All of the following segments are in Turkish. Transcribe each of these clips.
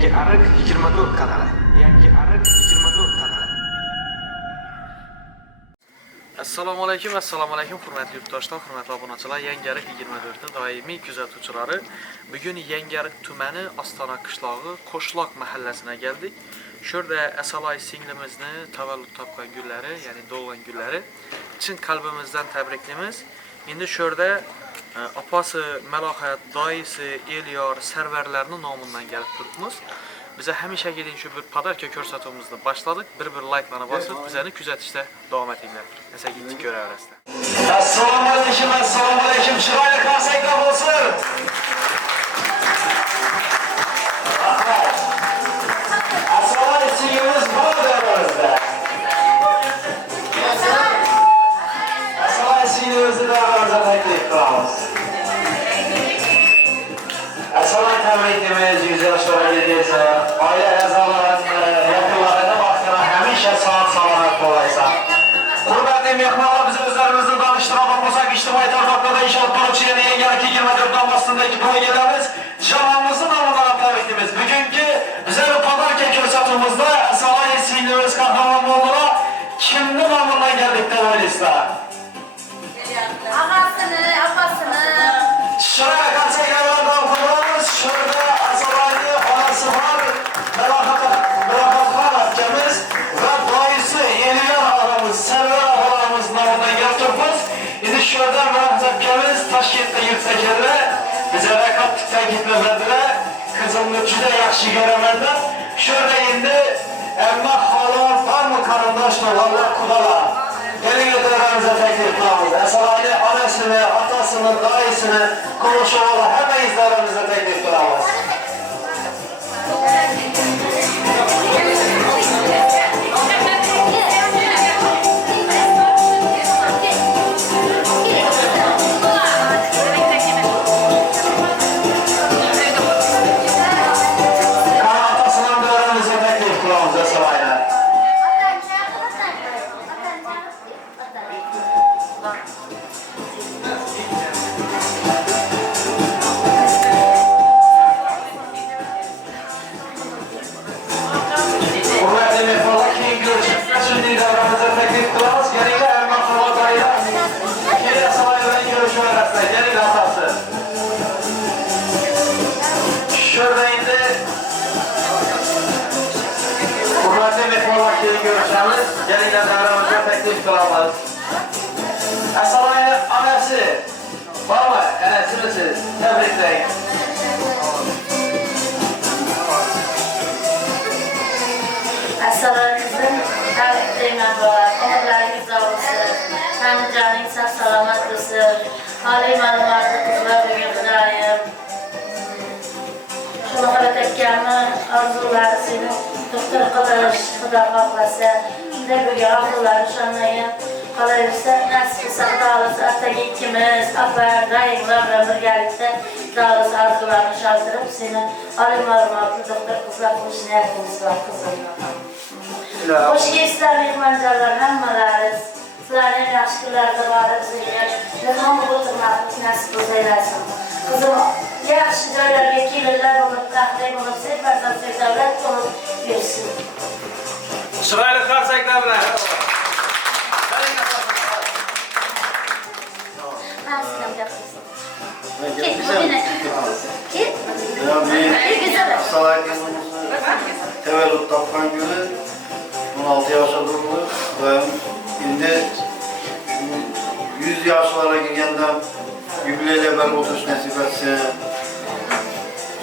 Yangi Ariq 24 kanali. Yangi Ariq 24 kanali. Assalomu alaykum, hurmatli yurtdoshlar, hurmatli obunachilar. Yangi Ariq 24 ning doimiy kuzatuvchilari. Bugun Yangi Ariq tumani Ostona qishlog'i Qo'shloq mahallasine geldik. Şurada Asalay singlimizni tavallud topgan günleri, yani doğgan günleri chin qalbimizdan tabriklaymiz. Endi şurada apası Melahat, dayısı Elyor, serverlerinin nomidan gelip turibmiz. Bize hemişe gelin şu bir padarka ko'rsatuvimizda başladık. Bir like'larına basıp bizeni kuzatishda davom etinglar. Esa gittik ko'raverasizlar. Assalomu alaykum. Chiroyli qarsaklar bo'lsin. Asalay singimiz bor davrasida. Asalay singimizni davrasida taklif qilamiz. Asalay tabriklaymiz, 100 yoshlarga kelsa, oila a'zolarini, yaqinlarini vaqtida hamisha sog' salomat bo'laysan. Hurmatli mehmonlar, biz o'zlarimizni tanishtirib bo'lsak, ijtimoiy tarmoqlarda ish olib boruvchi Yangi Ariq 24 nomosindagi blogerlarimiz jamoamizni nomidan tabriklaymiz. Bugungi bizning padarka ko'rsatuvimizda Asalay singlimiz qahramon bo'ldilar. Kimni nomidan keldik deb o'ylaysizlar? Ağasını, apasını. Şuraya qarsaklardan qolamiz. Şurada Asalayni onasi bor, Melahat akamiz va dayısı Elyor onamiz, Server onamiz nomidan keltiribmiz. Endi şurada Melahat akamiz Toshkentda yursa keldi. Bizga qattiq ta'kidladilar. Qizimni juda yaxshi ko'raman deb. Şurada endi amma xolos bormi qarindoshlar, Alloh xudolar. Delegatlarimize teklif qilamiz. Asalayni onasini, otasini, dayısini, qo'shnilar hamma izlarimizni teklif qilamiz. Asalayni onasi bormi? Anasini tabriklaying. Asalayimizin tabriklayman bor. Umrlaringiz uzoq bo'lsin. Tani joningiz sog' salomat bo'lsin. Oliy ma'lumotli qizlar bugun Xudoyim. Shuni qilib aytganmi, orzulari seni doktor qilish, Xudo xohlasa. Shunday bugun orzulari shundan qolaversa, nasib etsa Xudo ataga ikkimiz, apar, dayinglar bilan birgalikda Xudo orzularni shaldirib, seni oliy ma'lumotli doktor qizlar qilishni niyatimiz bor qizim. Xush kelibsizlar mehmonjonlar hammalari. Sizlarning yaxshi kunlarda bor bizga. Mehmon o'tirmoqlik nasib bo'lsa aylasin. Qizim yaxshi joylarga kelinlar bo'lib, taxtay bo'lib, sefardan davlat bo'lib bersin. Chiroyli qarsaklar bilan. Tavallud topgan günü 16 yaşa durdu ve şimdi 100 yaşlara gelgenden jubileyle ben oturuş nasip etsin.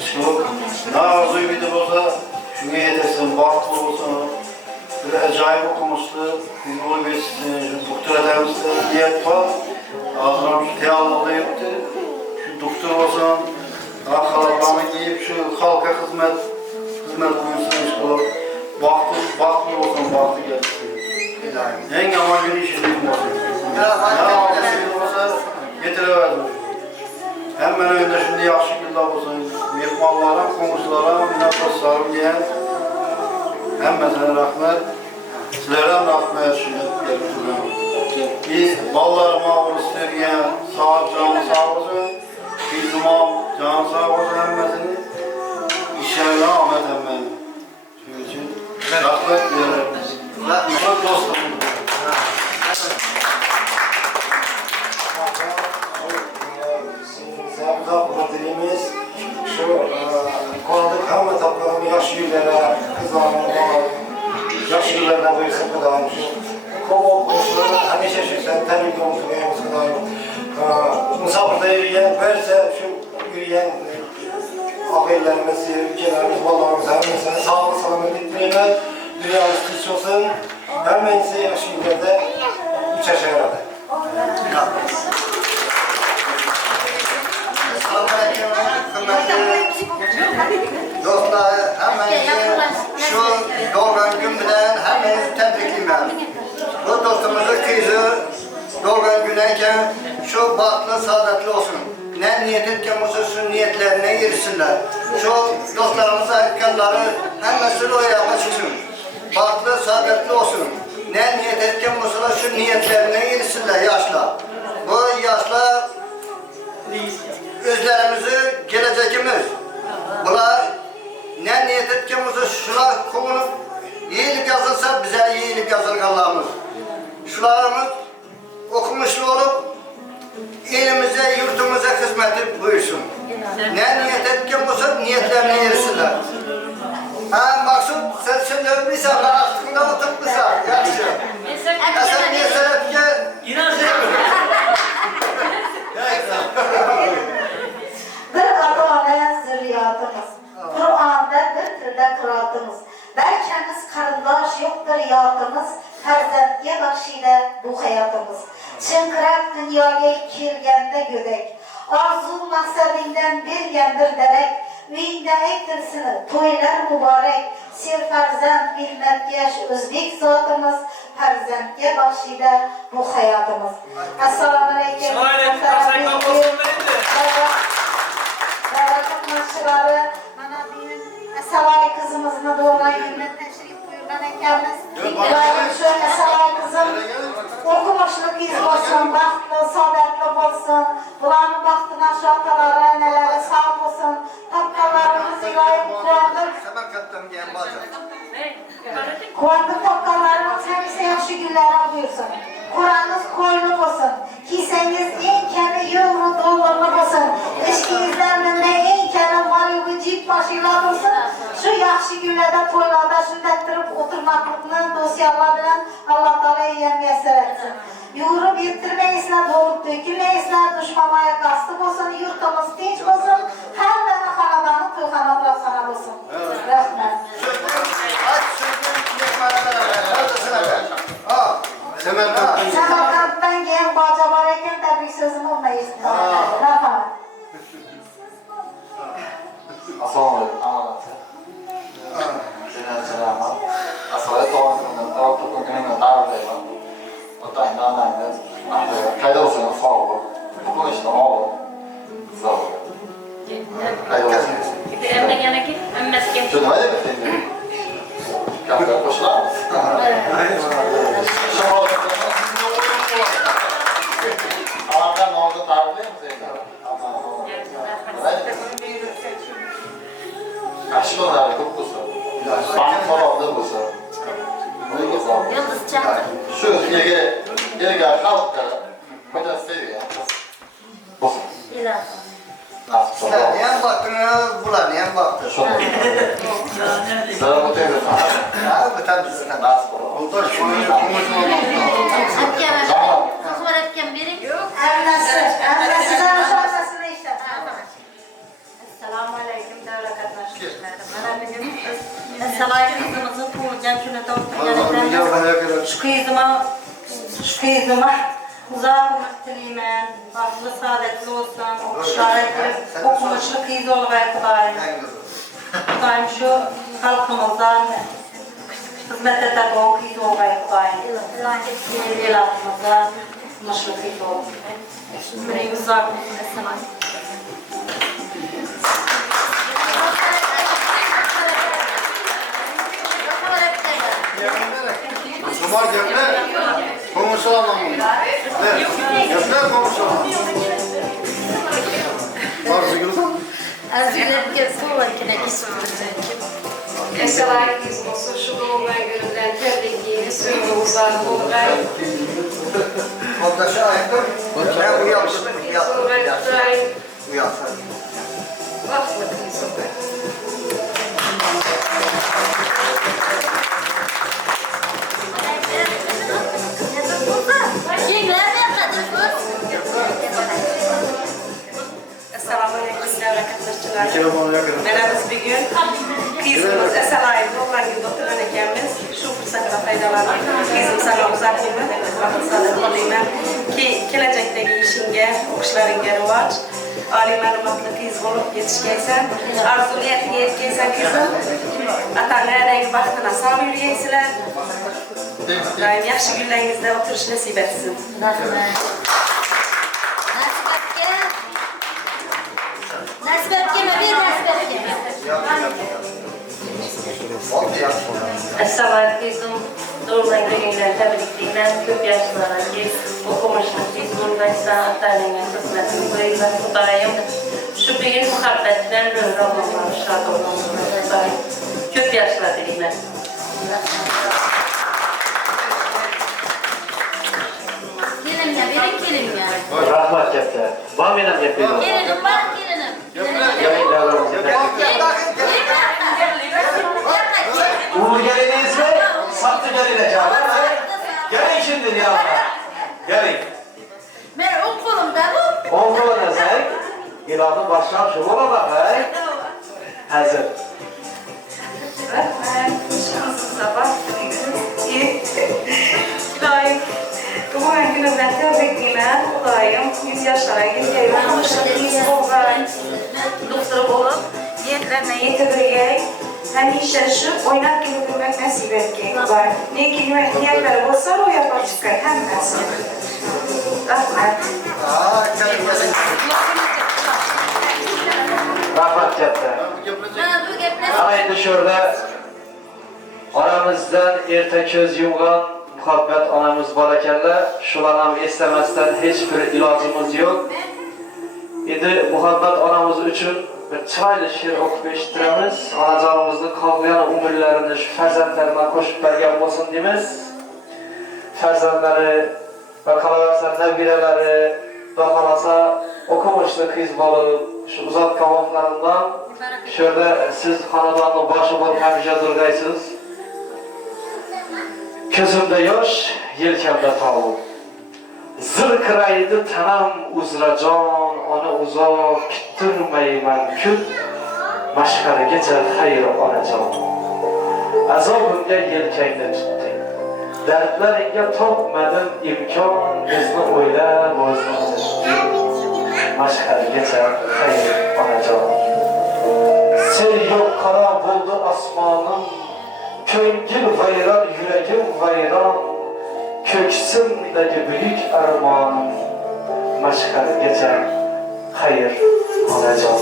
Şu ne arzu ümidi olsa şunu yetesin, vakıflı olsun. Bir acayip okumuştu, yolu geçsin, şu doktor edemizde niyet var. Ağzına şu teallığı yaptı. Şu doktor olsun, halklarını giyip şu halka hizmet buyursun inşallah. Vakti olsun, vakti gelsin. En yaman günü işittiğim olsun. Ne yapısıydı olsa getireverdim. Hemen önünde şimdi yaxşı günler olsun. Mehmanlara, komşulara, minnettarlarım diyen hemmesine rahmet. Sizlerden rahmet bir ballarıma onu isteyen sağ canı sağ olsun. Bir dumam canı sağ olsun hemmesini. İşlerine Ahmet emme. dilimiz şu kaldık ama tapılan yaş yüllere, kızlarına bağlı, yaş yıllarına buyursa kadayım şu. Kova komşuları hemşe şu sen tabii ki unutmayamız kadayım. Misafirde yürüyen, verse şu yürüyen ağabeylerimiz, ülkelerimiz, vallahi hemşe sağlık selamet etmeyeler. Dünyamız kış olsun. Hemen ise yaş yüllerde 3 aşağı herhalde. Dostlar, hemen şu doğan gün bilen hemen tebrikliyim. Bu dostumuzun kızı doğan güneyken şu bahtlı, saadetli olsun. Ne niyet etken olsa şu niyetlerine girsinler. Şu dostlarımıza ayetkenleri hemesi o yapa çıksın. Bahtlı, saadetli olsun. Ne niyet etken olsa şu niyetlerine girsinler yaşlar. Bu yaşlar özlerimizi, gelecekimiz. Bunlar ne niyet etkenimizde şuna konup yeğilip yazılsa bize yeğilip yazılır Allah'ımız. Şularımız okumuşlu olup elimize, yurtumuza hizmeti buyursun. Ne niyet etken olsa niyetlerine yersinler. Ha maksud sen şimdi bir sefer aklında oturtmuşsa yakışı. Sen niye sebepke bir adale zürriyatımız, Kur'an'da bir türde kıraatımız, belkemiz karındaş yoktur yatımız, ferzendge bakşıyla bu hayatımız. Çınkırak dünyaya kirgende gödek, arzu maksadinden bir gendir derek, Vinde ektirsini, toylar mübarek, sir ferzend bilmetgeş özbek zatımız, ferzendge bakşıyla bu hayatımız. Esselamu Aleyküm. Barakat maççıları, bana benim Esalay kızımızın doğulan gününe teşrif buyuran ekemiz. İbrahim şu Esalay kızım okumuşluk iz olsun, bahtlı, saadetli olsun. Bulanın bahtına şu ataları, anneleri sağ olsun. Tapkalarımız ilayip kuandık. Semerkat'tan gelen bazen. Kuandık tapkalarımız hepsi yaşı günlere buyursun. Kur'an'ınız koylu olsun. Kiseniz en kendi euro dolarlı olsun. İşkinizden en kendi var yoğu cip başıyla olsun. Şu yaxşı günlerde toylarda sünnettirip oturmaklıkla dosyalarla Allah Teala yemyeser etsin. Yoğurup yettirmeyizler, doğup dökülmeyizler, düşmamaya kastı olsun, yurtumuz tinç olsun. Her bana hanadanı toyxanatlar sana olsun. Rahmet. Aç sözünü yetmene beraber. Ortasına ver. Semerkant'tan gelen baca var eken tebrik sözüm olmayız. Rahmet. Assalamualaikum. Selam. Aslında doğumdan daha çok günün davranışları. Otandan aynı. Kayda olsun sağ ol. Bu işte o. Sağ ol. Kayda olsun. Emre gene git, emmesi gel. Şunu hadi bakayım. Kapıya koşular mısın? Allah'tan ne oldu tarifliyor musun? Aşk olarak çok kısa. Bank falan da kısa. Bunu kısa. Yıldız çaktı. Şu yere halkta hoca seviyor. Olsun. İlahi. Nasıl? Sen niye baktığını bulan, niye baktın? Şunu. Sana bu tevhid. Ha, bu tabii sen. Nasıl? Oldu, şunu konuşmamam. Etken, Tamam. kız var etken biri. Yok. Emmesinden aşağısını işte. Esselamu Aleyküm devre katnaşmışlar. Bana bugün Esalay kızımızın tuğulcan günü doğduğu şu kıyızıma uzak ömür dileyim. Bahtlı saadetli olsun, okuşlar edilip okumuşlu kıyız oluvay Kudayım. Kudayım şu halkımızdan hizmet eder o kıyız oluvay Kudayım. El altımızda okumuşlu kıyız oluvay. Burayı uzak olsun Esalay. Kumar gelme. Konuşalım mı? Evet. Göster konuşalım. Arzu Gülsan. Azizlerke soğukine istiyorsun. Esalarınız olsun, şu doğumlar gününden tebrikliğini suyumuzdan dolayı. Ortaşı ayıktım. Ben bu yaptım. Sonra Bu yaptım. Assalamu alaikum sevgili arkadaşlar. Biz bugün kızımız Eselay'ın olan gibi oturan ekemiz şu fırsatla faydalandık. Kızım sana uzak olmadı. Vakit sağlık olayım ki gelecekteki işinge, okuşlarınge revaç. Ali malumatlı kız olup yetişkeysen, arzu niyetine yetkeysen kızım. Ata-ananın vaxtına sağ yürüyeysiler. Daim yaxşı günlerinizde oturuş nasip etsin. Assalamualaikum. Doğrudan günler tebrikler. Köp yaşlılara ki okumuşluk biz buradaysa tanıyan kısmetini koyuyorlar. Kudayım. Şu bugün muhabbetten böyle olmalar, şart olmalar. Köp yaşlılar dilime. Kelimle, benim kelimle. Rahmat yaptı. Var mı inan yapıyor? Gelinim var, gelinim. Uğur geliniz mi? Sattı geline canım. Gelin şimdi ya. Gelin. Ben o kolumda bu. Oldu ne sen? İlanın başlam şu olana bak. Hazır. Şanslı sabah. Daim. Bugün günümden tebrikler. Daim 100 yaşlara geldim. Doktor olup niyetlerine yetebileceği hem işleşip oynak gibi bilmek nasip edecek var. Ne ki niyetleri olsa o yapar çıkar hem nasip. Rahmet. Rahmat yaptı. Bu gepler. Aynı şurada aramızdan erta köz yumgan muhabbet anamız var ekanlar. Şularni eslemezden hiçbir ilacımız yok. Endi muhabbet anamız için bir chiroyli she'r o'qib eshittiramiz. Onajonimizning qolgan umrlarini shu farzandlariga qo'shib bergan bo'lsin deymiz. Farzandlari va qolaversa nabiralari va qolasa o'qimishli qiz bo'lib, shu uzatgan vaqtlarimdan shu yerda siz xonadonni boshi bo'lib hamisha turgaysiz. Ko'zimda yosh, yelkamda tog'. Zirqiraydi tanam uzrajon, ona uzoq kuttirmayman kun, mashqarigacha xayr onajon. Azobimga yelkangda tutding, dardlaringga topmadim imkon, bizni o'ylab o'zing, mashqarigacha xayr onajon. Sen yo'q qaro bo'ldi osmonim, ko'ngil vayron, yuragim vayron. Ko'ksimdagi buyuk armonim, mashqarigacha xayr onajon.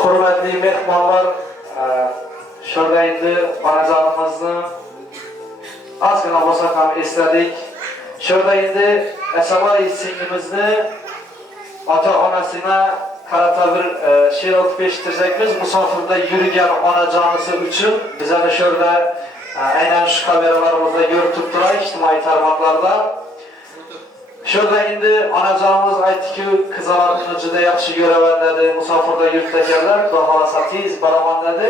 Hurmatli mehmonlar, shunda endi onajonimizni ozgina bo'lsa ham esladik. Shunda endi Asabay singlimizni ota-onasina qarata bir she'r o'qib eshittirsakmiz. Musofirda yurgan onajonisi uchun biz ana shunda aynan shu kameralarimizda yo'ritib turaylik ijtimoiy tarmoqlarda. Shunda endi onajonimiz aytdi-ku, qizalarini juda yaxshi ko'raman dedi, musofirda yuribdi ekanlar, xudo xolasa tez boraman dedi.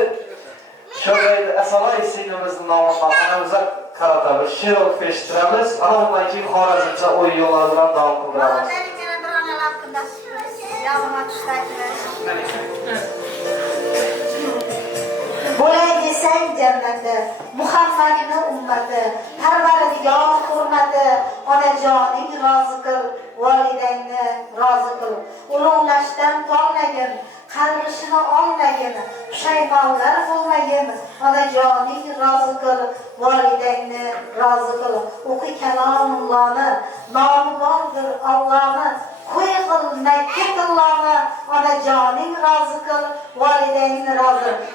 Shunda endi Asalay singlimizni nomidan onamizga qarata bir she'r o'qib eshittiramiz. Ana undan keyin xorazmcha o'yin yo'llari bilan davom qildiramiz. Bo'lay desang jannati, Muhammadning ummati, Parvardigor hurmati, onajoning rozi qil, volidangni rozi qil. Ulug'lashdan tolmagin, qarg'ishini olmagin, pushaymonlar bo'lmagin, onajoning rozi qil, volidangni rozi qil. O'qi kalomullohni, nomi bordir Allohni, qo'y qil Makka tillarni, onajoning rozi qil, volidangni rozi qil.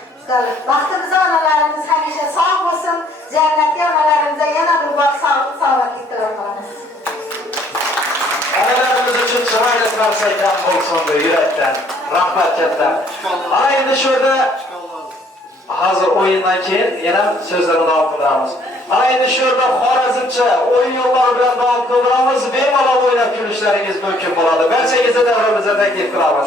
Vaqtimiz onalarimiz hamisha sog' bo'lsin. Jannatga onalarimizni yana bir bor sog'lik tilab qolamiz. Onalarimiz uchun chiroyli qarsakdan bo'lsin yurakdan. Rahmat katta. Ana endi shu yerda hozir o'yindan keyin yana so'zlarni davom qildiramiz. Ana endi shu yerda xorazmcha o'yin yo'llari bilan davom qildiramiz. Bemalol o'ynab kulishlaringiz mumkin bo'ladi. Barchangizga davramizda taklif qilamiz.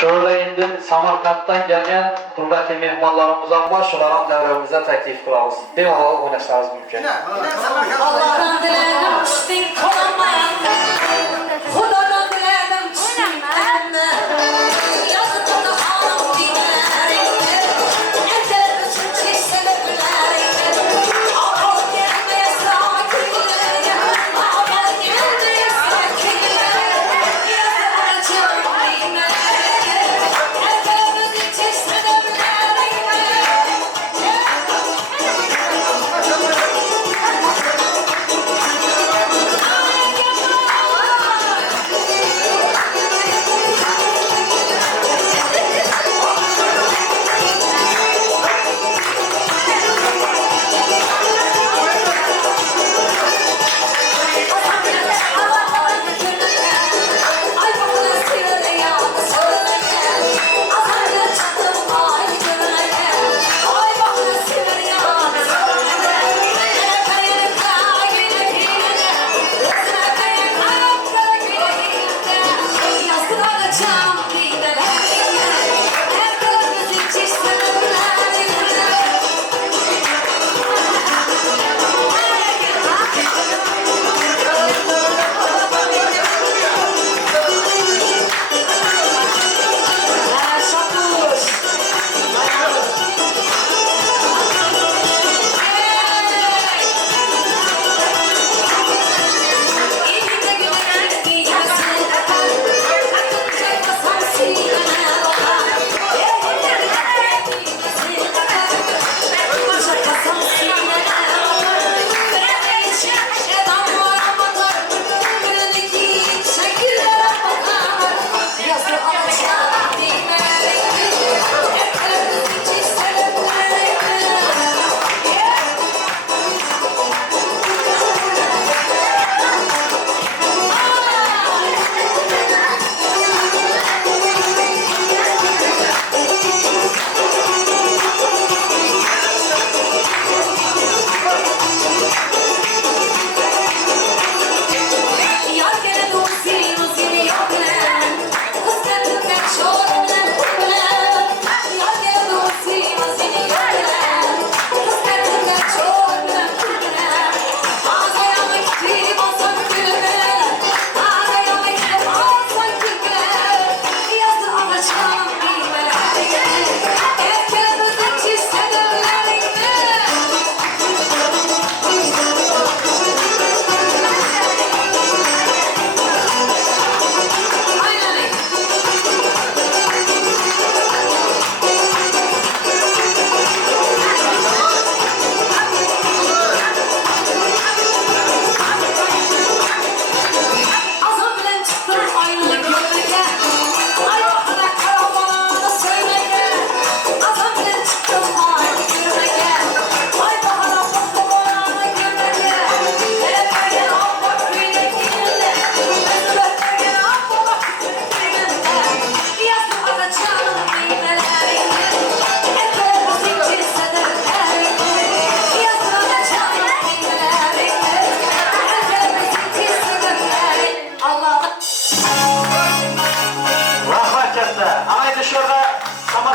Şurada indi Samarkanddan gelən hürmetli mehmanlarımızdan var, şuların devremize teklif kılavuz. Devamlı oynaşlarınız mümkün. Allah'tan dilerim düştün kolanmayan, Hudadan dilerim düştün emme. Yazıkta halam dinlerim, Ender için çiğseleplerim. Ağal gelmeye sakinlerim, Ağal gelmeye sakinlerim. Yazıkta çiğseleplerim, Ender için çiğseleplerim.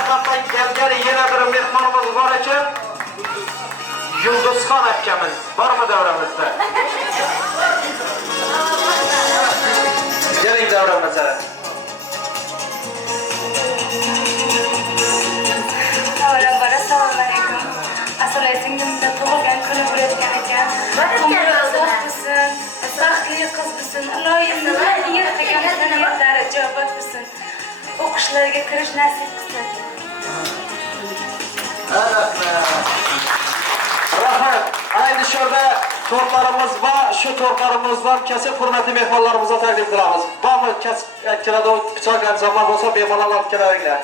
Samarqanddan kelgan yana bir mehmonimiz bor ekan. Yulduzxon akamiz bormi davramizda? Keling davramizga. Avvalambor assalomu alaykum. Asolay singlimda tug'ilgan kuni bo'layotgan ekan. Umri uzoq bo'lsin, baxtli qiz bo'lsin, iloyim niyatlari ijobat bo'lsin. O'qishlarga kirish nasib qilsin. Rahmat. Ayni shunda tortlarimiz va shu tortlarimizdan kesib hurmatli mehmonlarimizga taklif qilamiz. Bormi kesib kiradi pichoq zaman bo'lsa mehmonlar olib kelavringlar.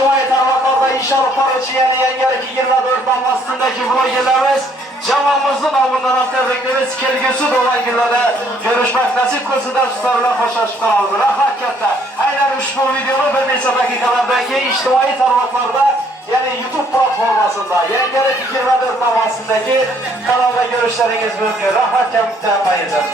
İctimai taraflarda inşallah parçayanı yengelik 24 damlasındaki vloggerlerimiz Camamızın avından tebriklerimiz kelgüsü dolan günlerde görüşmek nasip kılsıdan tutarına hoşlaşıp kalalım. Hakikaten aynen bu videonu bir neyse dakikalardaki içtimai taraflarda yani YouTube platformasında yengelik 24 damlasındaki kanalda görüşleriniz mümkün. Rahat kemikten bayılır.